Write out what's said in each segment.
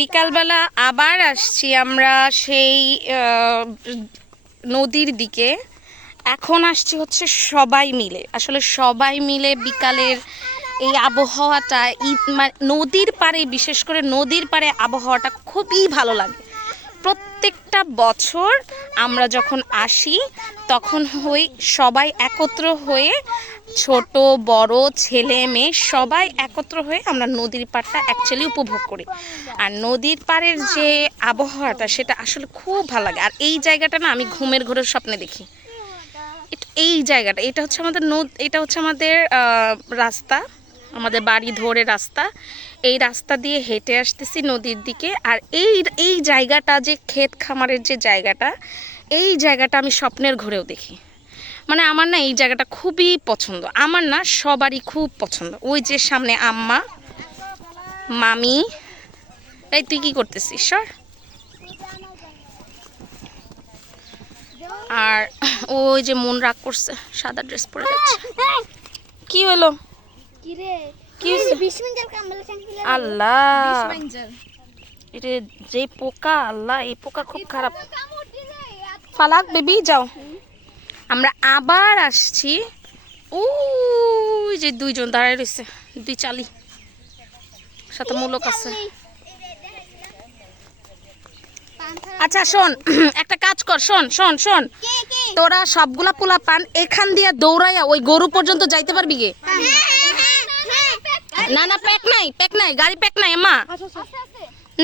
বিকালবেলা আবার আসছি আমরা সেই নদীর দিকে। এখন আসছি হচ্ছে সবাই মিলে। আসলে সবাই মিলে বিকালের এই আবহাওয়াটা নদীর পাড়ে, বিশেষ করে নদীর পাড়ে আবহাওয়াটা খুবই ভালো লাগে। প্রত্যেকটা বছর আমরা যখন আসি, তখন হই সবাই একত্র হয়ে ছোট, বড়, ছেলে, মেয়ে সবাই একত্র হয়ে আমরা নদীর পাড়টা অ্যাকচুয়ালি উপভোগ করি। আর নদীর পাড়ের যে আবহাওয়াটা, সেটা আসলে খুব ভালো লাগে। আর এই জায়গাটা না আমি ঘুমের ঘোরের স্বপ্নে দেখি। এই জায়গাটা, এটা হচ্ছে আমাদের নদ, এটা হচ্ছে আমাদের রাস্তা, আমাদের বাড়ি ধরে রাস্তা। এই রাস্তা দিয়ে হেঁটে আসতেছি নদীর দিকে। আর এই এই জায়গাটা যে ক্ষেত খামারের যে জায়গাটা এই জায়গাটা আমি স্বপ্নের ঘরেও দেখি। মানে আমার না এই জায়গাটা খুবই পছন্দ। আমার না সবারই খুব পছন্দ। ওই যে সামনে আম্মা মামি এই তুই কি করতেছিস সর? আর ওই যে মন রাগ করছে সাদা ড্রেস পরে যাচ্ছে। কি হলো? কি হয়েছে? আল্লাহ। এটা যে পোকা আল্লাহ এই পোকা খুব খারাপ। ফালাক বেবি যাও। আমরা আবার আসছি। ওই যে দুইজন দাঁড়ায় রয়েছে দুই চালি। সাথে মূলক আছে। আচ্ছা শোন একটা কাজ কর শোন শোন শোন। তোরা সবগুলা পোলা পান এখান দিয়ে দৌড়াইয়া ওই গরু পর্যন্ত যাইতে পারবি গে? না না প্যাক নাই প্যাক নাই গাড়ি প্যাক নাই মা।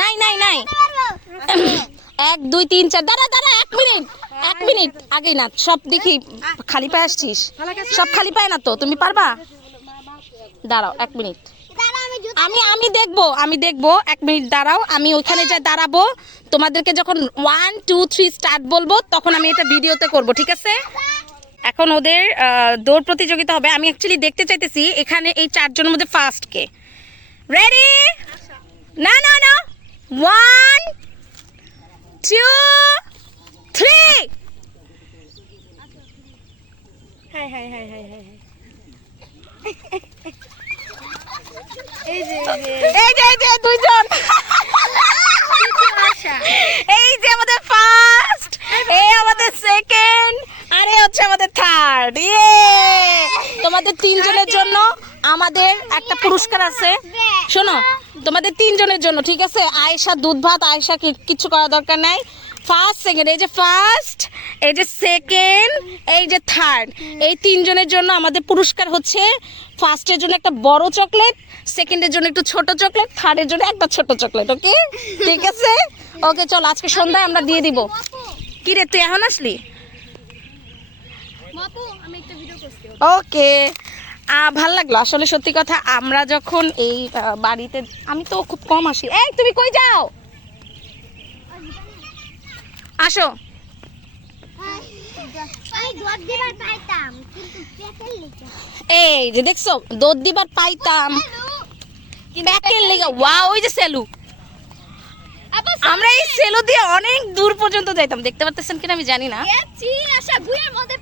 নাই নাই নাই। এক দুই তিন চার দাঁড়া দাঁড়া এক মিনিট এক মিনিট। আগে না সব দেখি খালি পায়ে আসছিস? সব খালি পায় না তো তুমি পারবা? দাঁড়াও এক মিনিট। আমি আমি দেখব আমি দেখব এক মিনিট দাঁড়াও আমি ওইখানে যা দাঁড়াবো তোমাদেরকে যখন ওয়ান টু থ্রি স্টার্ট বলব তখন আমি এটা ভিডিওতে করব ঠিক আছে? এখন ওদের দৌড় প্রতিযোগিতা হবে। আমি অ্যাকচুয়ালি দেখতে চাইতেছি এখানে এই চারজনের মধ্যে ফার্স্ট কে। রেডি না না না। ওয়ান টু থ্রি এই যে এই যে। এই যে দুইজন। এই যে আমাদের ফার্স্ট এই আমাদের সেকেন্ড আরে হচ্ছে আমাদের থার্ড ইয়ে তোমাদের তিনজনের জন্য আমাদের একটা পুরস্কার আছে। শোনো, তোমাদের তিনজনের জন্য, ঠিক আছে? আয়েশা দুধ ভাত, আয়েশা কিচ্ছু করার দরকার নাই। ফার্স্ট সেকেন্ড এই যে ফার্স্ট এই যে সেকেন্ড এই যে থার্ড এই তিনজনের জন্য আমাদের পুরস্কার হচ্ছে ফার্স্টের জন্য একটা বড় চকলেট সেকেন্ডের জন্য একটু ছোট চকলেট থার্ডের জন্য একটা ছোট চকলেট ওকে ঠিক আছে? ওকে চল, আজকে সন্ধ্যায় আমরা দিয়ে দিব। কি রে, তুই এখন আসলি বাপু আমি একটা ভিডিও করছি ওকে। ভালো লাগল। আসলে সত্যি কথা আমরা যখন এই বাড়িতে আমি তো খুব কম আসি। এই তুমি কই যাও? আসো। এই যে দেখছ দৌড় দিবার পাইতাম। প্যাকের লেগে ওয়া ওই যে সেলু। আমরা এই সেলু দিয়ে অনেক দূর পর্যন্ত যাইতাম। দেখতে পারতেছেন কিনা আমি জানি না। আশা মধ্যে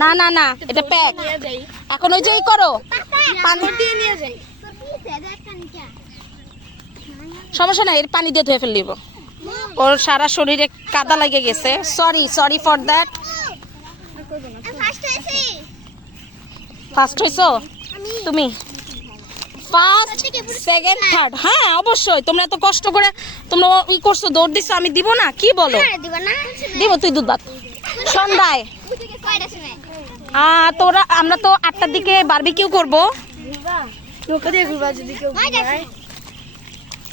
না না না এটা প্যাক এখন ওই যেই করো। পানি দিয়ে নিয়ে যাই। তো সমস্যা নাই এর পানি দিয়ে ধুয়ে ফেল দিব ওর সারা শরীরে কাদা লেগে গেছে। Sorry sorry for that first হইছো? তুমি? ফার্স্ট সেকেন্ড থার্ড হ্যাঁ অবশ্যই। তোমরা এত কষ্ট করে তোমরা ই করছ দৌড় দিছো আমি দিব না? কি বলো? দিব না। দিব তুই দুধ ভাত। সন্ধ্যায়? তোরা আমরা তো আটটার দিকে বারবিকিউ করব।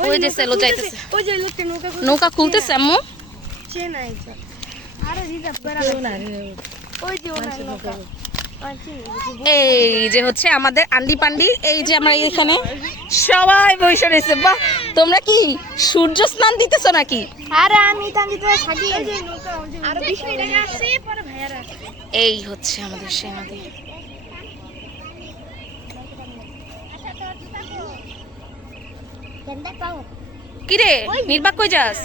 ওই যে সেলো যাইতেছে। নৌকা নৌকা খুলতেছে আম্মু? আরে করা ওই যে এই যে হচ্ছে আমাদের আন্ডি পান্ডি এই যে আমরা এখানে সবাই বসে রয়েছে। বাহ তোমরা কি সূর্য স্নান দিতেছো নাকি? আরে আমি তান্দি তো থাকি। আর 20 মিনিট আগে আসছে পরে ভাইয়ারা এই হচ্ছে আমাদের সেই নদী কিরে নির্বাক কই যাস?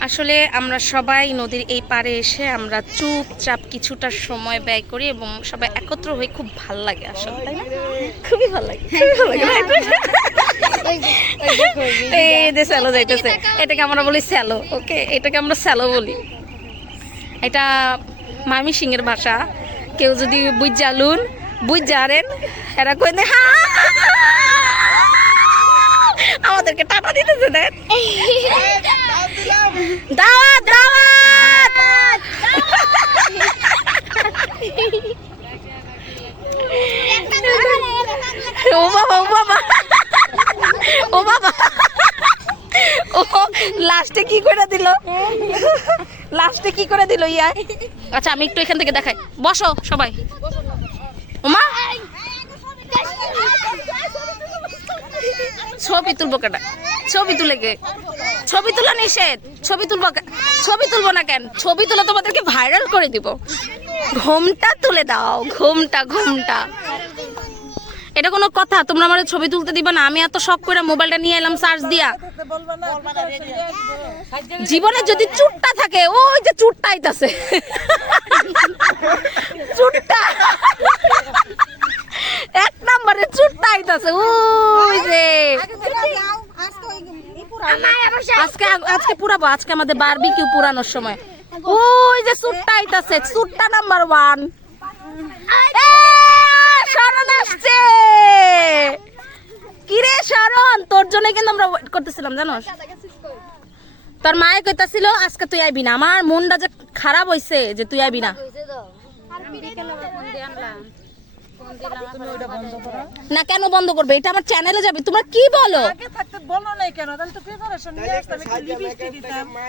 আসলে আমরা সবাই নদীর এই পারে এসে আমরা চুপচাপ কিছুটা সময় ব্যয় করি এবং সবাই একত্র হয়ে খুব ভালো লাগে আসলে তাই না খুবই ভালো লাগে খুবই ভালো লাগে এই যে স্যালো যাইতেছে এটাকে আমরা বলি স্যালো ওকে এটাকে আমরা স্যালো বলি এটা মামি সিং এর ভাষা কেউ যদি বুঝ জালুন বুঝ জারেন এরা কই দে হা আমাদেরকে টাটা দিতেছে দেন। দাওয়াত দাওয়াত! ও বাবা ও বাবা। ও বাবা। ও লাস্টে কি করে দিল? লাস্টে কি করে দিল ইয়া আচ্ছা আমি একটু এখান থেকে দেখাই। বসো সবাই। ওমা ছবি তুলবো কেটা ছবি তুলে কে? ছবি তোলা নিষেধ। ছবি তুলবো ছবি তুলবো না কেন? ছবি তুলে তোমাদেরকে ভাইরাল করে দিব। ঘুমটা তুলে দাও। ঘুমটা ঘুমটা। এটা কোনো কথা? তোমরা আমার ছবি তুলতে দিবা না? আমি এত শখ করে মোবাইলটা নিয়ে এলাম সার্চ দিয়া। জীবনে যদি চুটটা থাকে, ওই যে চুটটা আইতাছে চুটটা। এক নম্বরে চুটটা আইতাছে ওই যে আজকে আজকে পুরাবো আজকে আমাদের বারবিকিউ পুরানোর সময়। ওই যে চুটটা আইতাছে চুটটা নাম্বার ওয়ান শরণ আসছে। কিরে শরণ তোর জন্য কিন্তু আমরা ওয়েট করতেছিলাম জানোস? তোর মায়ে কইতাছিল আজকে তুই আইবি না। আমার মনটা যে খারাপ হইছে যে তুই আইবি না। না কেন বন্ধ করবে? এটা আমার চ্যানেলে যাবে। তোমরা কি বলো?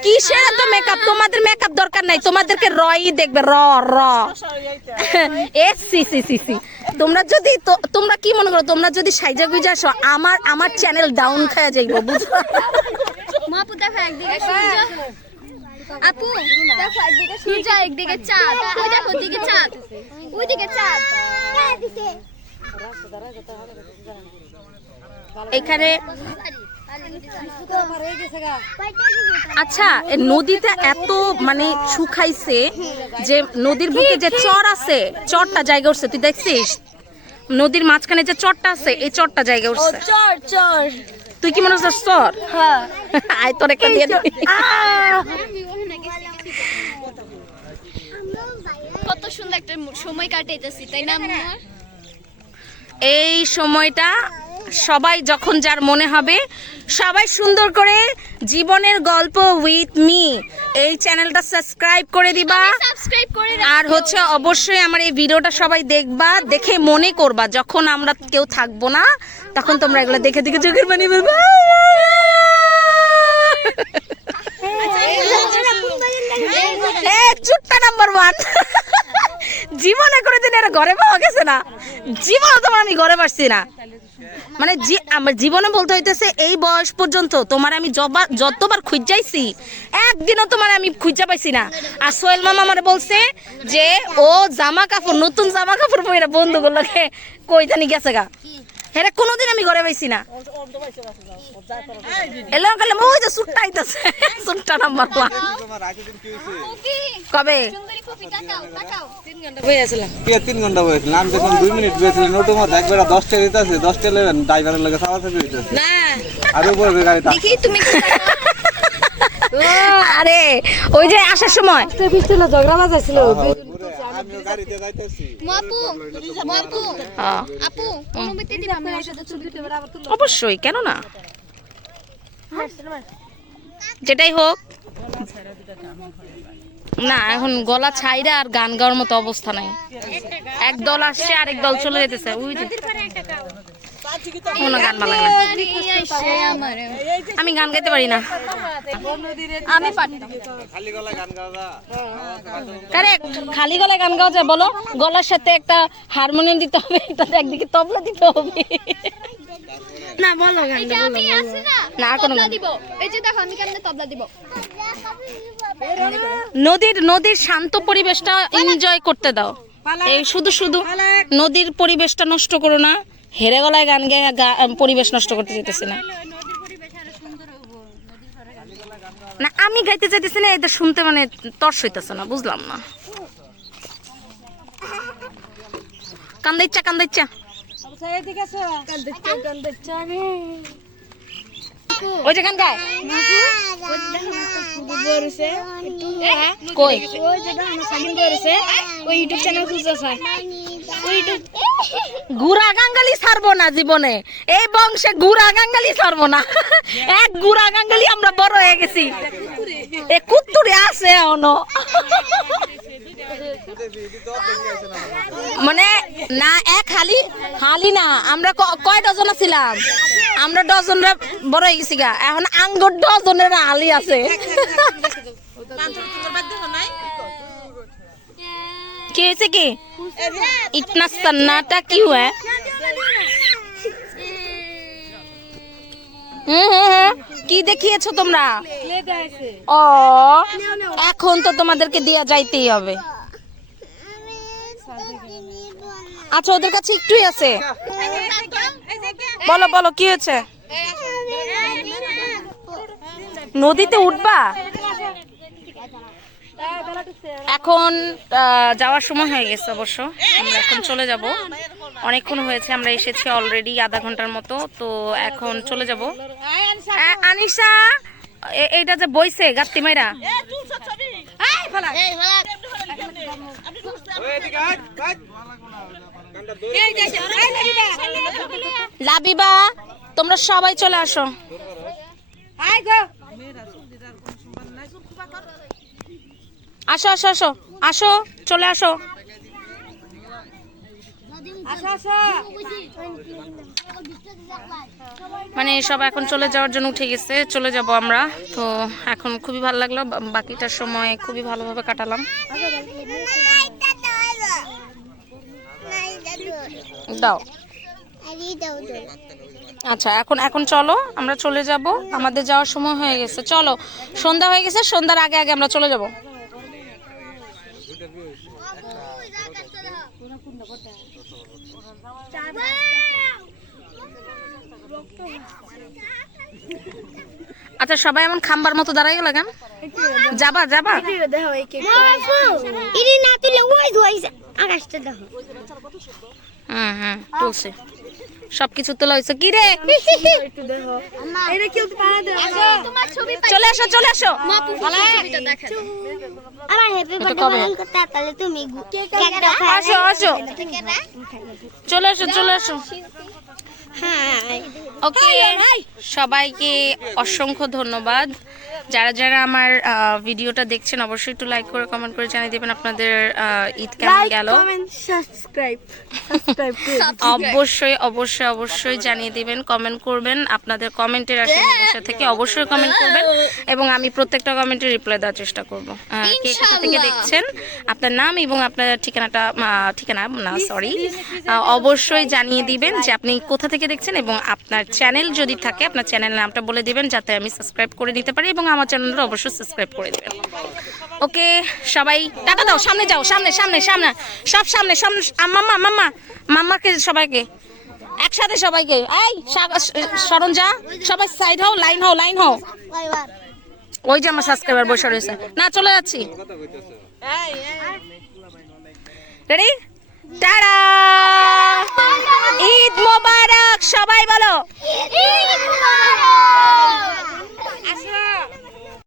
কিসের এত মেকআপ তোমাদের মেকআপ দরকার নাই। তোমাদেরকে রই দেখবে র র। এ সি সি সি সি। তোমরা যদি তো- তোমরা কি মনে করো? তোমরা যদি সাইজা গুইজা আসো আমার আমার চ্যানেল ডাউন খায়া যাইবো বুঝছ? দেখো একদিকে সূর্য আপু দেখো একদিকে সূর্য একদিকে চাঁদ। ওই দেখো ওদিকে চাঁদ। ওইদিকে চাঁদ। এখানে আচ্ছা নদীতে এত মানে শুকাইছে যে নদীর বুকে যে চর আছে চরটা জায়গা উঠছে তুই দেখছিস? নদীর মাঝখানে যে চরটা আছে এই চরটা জায়গা উঠছে। চর চর। তুই কি মনে হচ্ছে চর? হ্যাঁ। আয় তোর একটা দিয়ে দিই। কত সুন্দর একটা সময় কাটাইতেছি তাই না এই সময়টা সবাই যখন যার মনে হবে সবাই সুন্দর করে জীবনের গল্প উইথ মি এই চ্যানেলটা সাবস্ক্রাইব করে দিবা আর হচ্ছে অবশ্যই আমার এই ভিডিওটা সবাই দেখবা দেখে মনে করবা যখন আমরা কেউ থাকব না তখন তোমরা এগুলো দেখে দেখে চোখের পানি বলবা নাম্বার ওয়ান জীবনে কোনোদিন এরা ঘরে পাওয়া গেছে না। জীবনে তোমার আমি ঘরে পারছি না। মানে আমার জীবনে বলতে হইতেছে এই বয়স পর্যন্ত তোমার আমি যতবার খুঁজাইছি একদিনও তোমার আমি খুঁজা পাইছি না। আর সোহেল মামা আমার বলছে যে ও জামা কাপড় নতুন জামা কাপড় পরে বন্ধুগুলোকে কই জানি গেছে গা। হ্যাঁ কোনোদিন আমি ঘরে পাইছি না। এলো কালে ওই যে সুটটা আইতাছে সুটটা নাম্বার কবে? তিন ঘণ্টা আমি দুই মিনিট মধ্যে একবার দশটা দিতে আছে দশটা লেবেন ড্রাইভারের আর উপরে গাড়ি তুমি আরে ওই যে আসার সময়। গাড়িতে যাইতেছি। হ্যাঁ, আপু অনুমতি দিবা অবশ্যই কেন না? যেটাই হোক। না এখন গলা ছাইরা আর গান গাওয়ার মতো অবস্থা নাই। এক দল আসছে আরেক দল চলে যেতেছে ওই যে গান ভালো আমি গান গাইতে পারি না। আমি পারি খালি গলা গান গাওয়া কারেক্ট খালি গলায় গান গাওয়া যায় বলো। গলার সাথে একটা হারমোনিয়াম দিতে হবে তাতে একদিকে তবলা দিতে হবে। না বলো গান না না, কোনো দিব। এই যে দেখো আমি কেমনে তবলা দিব? নদীর নদীর শান্ত পরিবেশটা এনজয় করতে দাও। এই শুধু শুধু নদীর পরিবেশটা নষ্ট করো না হেরে গলায় গান গেয়ে গা- পরিবেশ নষ্ট করতে যেতেছি না। না আমি গাইতে চাইতেছি না এটা শুনতে মানে তর্স হইতেছে না বুঝলাম না। কান্দা ইচ্ছা কান্দা ইচ্ছা ওই যে গান গায় কই? ওই ওই ইউটিউব গুড়া গাঙ্গালি ছাড়বো না জীবনে। এই বংশে গুড়া গাঙ্গালি ছাড়বো না। এক গুড়া গাঙ্গালি আমরা বড় হয়ে গেছি। এ কুত্তুরে আছে অনো মানে না এক হালি হালি না। আমরা কয় ডজন ছিলাম আমরা ডজনরা বড় হয়ে গেছি গা। এখন আঙ্গুর ডজনের হালি আছে। কি হয়েছে কি? ইতনা সন্নাটা কি হুয়া? কি দেখিয়েছো তোমরা? ও এখন তো তোমাদেরকে দিয়া যাইতেই হবে। আচ্ছা ওদের কাছে একটুই আছে। বলো বলো কি হয়েছে? নদীতে উঠবা? এখন যাওয়ার সময় হয়ে গেছে অবশ্য। আমরা এখন চলে যাব। অনেকক্ষণ হয়েছে আমরা এসেছি অলরেডি আধা ঘণ্টার মতো তো এখন চলে যাব। আনিশা এ- এইটা যে বইছে গাত্তি মাইরা। লাবিবা, তোমরা সবাই চলে আসো। আসো আসো আসো আসো, চলে আসো। মানে সব এখন চলে যাওয়ার জন্য উঠে গেছে, চলে যাব আমরা। তো এখন খুবই ভালো লাগল, বাকিটার সময় খুবই ভালোভাবে কাটালাম। দাও। আচ্ছা এখন এখন চলো আমরা চলে যাব। আমাদের যাওয়ার সময় হয়ে গেছে। চলো সন্ধ্যা হয়ে গেছে সন্ধ্যার আগে আগে আমরা চলে যাব। আচ্ছা সবাই এমন খাম্বার মতো দাঁড়াই গেল কেন? যাবা যাবা। দেখো। হুম হুম তুলছে। সবকিছু তোলা হয়েছে। কি রে? এটা কেউ তোমার ছবি চলে আসো চলে আসো। আসো আসো। চলে আসো চলে আসো। হ্যাঁ। ওকে সবাইকে অসংখ্য ধন্যবাদ। যারা যারা আমার ভিডিওটা দেখছেন অবশ্যই একটু লাইক করে কমেন্ট করে জানিয়ে দেবেন আপনাদের ঈদ কেমন গেল। সাবস্ক্রাইব অবশ্যই অবশ্যই অবশ্যই জানিয়ে দিবেন কমেন্ট করবেন। আপনাদের কমেন্টের আশা বসে থেকে অবশ্যই কমেন্ট করবেন এবং আমি প্রত্যেকটা কমেন্টে রিপ্লাই দেওয়ার চেষ্টা করব। কে কোথা থেকে দেখছেন? আপনার নাম এবং আপনার ঠিকানাটা ঠিকানা না সরি অবশ্যই জানিয়ে দিবেন যে আপনি কোথা থেকে দেখছেন এবং আপনার চ্যানেল যদি থাকে আপনার চ্যানেল নামটা বলে দিবেন যাতে আমি সাবস্ক্রাইব করে নিতে পারি এবং আমার চ্যানেলটা অবশ্যই সাবস্ক্রাইব করে দেবেন। ওকে সবাই টাকা দাও সামনে যাও সামনে সামনে সামনে সব সামনে সামনে মাম্মা মাম্মা মাম্মাকে সবাইকে একসাথে সবাইকে এই সরঞ্জা সবাই সাইড হও লাইন হও লাইন হও। ওই যে আমার সাবস্ক্রাইবার বসে রয়েছে। না চলে যাচ্ছি। রেডি টাটা ঈদ মোবারক সবাই বলো। আসো।